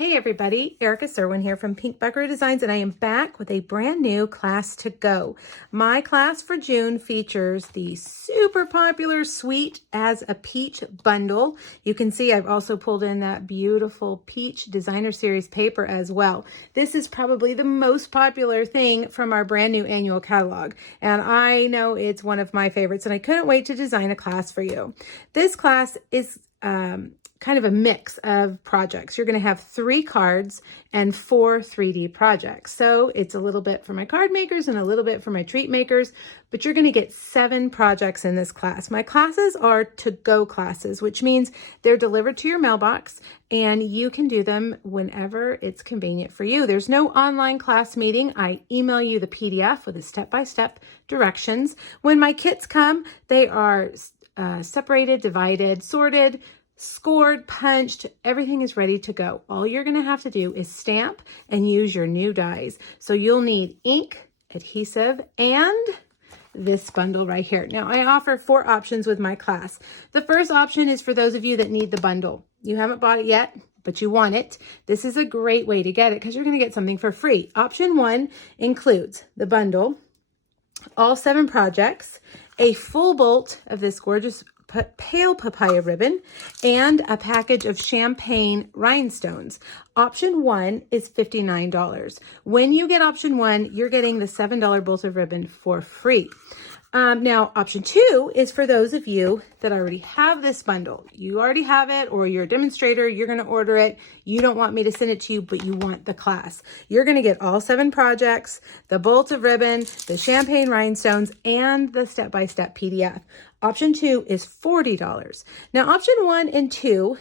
Hey everybody, Erica Serwin here from Pink Buckaroo Designs, and I am back with a brand new class to go. My class for June features the super popular Sweet as a Peach bundle. You can see I've also pulled in that beautiful Peach Designer Series paper as well. This is probably the most popular thing from our brand new annual catalog, and I know it's one of my favorites, and I couldn't wait to design a class for you. This class is kind of a mix of projects. You're going to have 3 cards and 4 3D projects. So it's a little bit for my card makers and a little bit for my treat makers, but you're going to get 7 projects in this class. My classes are to-go classes, which means they're delivered to your mailbox and you can do them whenever it's convenient for you. There's no online class meeting. I email you the PDF with the step-by-step directions. When my kits come, they are separated, divided, sorted, scored, punched, everything is ready to go. All you're going to have to do is stamp and use your new dies. So you'll need ink, adhesive, and this bundle right here. Now, I offer 4 options with my class. The first option is for those of you that need the bundle. You haven't bought it yet, but you want it. This is a great way to get it because you're going to get something for free. Option 1 includes the bundle, all 7 projects, a full bolt of this gorgeous pale papaya ribbon, and a package of champagne rhinestones. Option 1 is $59. When you get option 1, you're getting the $7 bolt of ribbon for free. Now, option 2 is for those of you that already have this bundle. You already have it, or you're a demonstrator, you're going to order it. You don't want me to send it to you, but you want the class. You're going to get all 7 projects, the bolt of ribbon, the champagne rhinestones, and the step-by-step PDF. Option 2 is $40. Now, option 1 and 2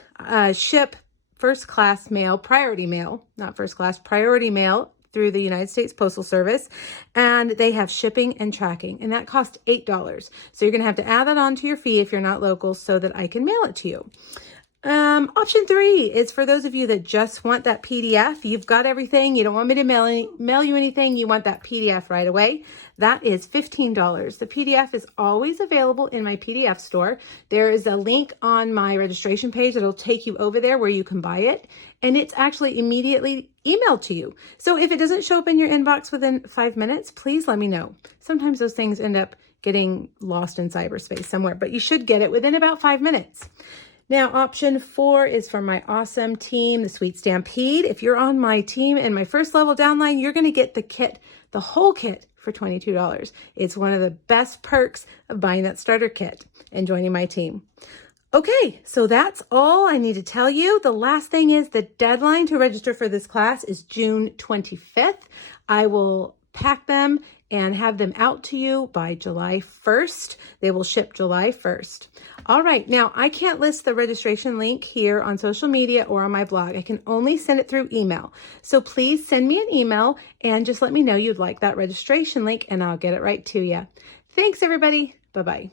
ship first class mail, priority mail, not first class, priority mail through the United States Postal Service, and they have shipping and tracking, and that costs $8. So you're going to have to add that on to your fee if you're not local so that I can mail it to you. Option 3 is for those of you that just want that PDF. You've got everything. You don't want me to mail you anything. You want that PDF right away. That is $15. The PDF is always available in my PDF store. There is a link on my registration page that'll take you over there where you can buy it. And it's actually immediately emailed to you. So if it doesn't show up in your inbox within 5 minutes, please let me know. Sometimes those things end up getting lost in cyberspace somewhere, but you should get it within about 5 minutes. Now, option 4 is for my awesome team, the Sweet Stampede. If you're on my team and my first level downline, you're going to get the kit, the whole kit, for $22. It's one of the best perks of buying that starter kit and joining my team. Okay, so that's all I need to tell you. The last thing is the deadline to register for this class is June 25th. I will pack them and have them out to you by July 1st. They will ship July 1st. All right, now I can't list the registration link here on social media or on my blog. I can only send it through email. So please send me an email and just let me know you'd like that registration link and I'll get it right to you. Thanks everybody. Bye-bye.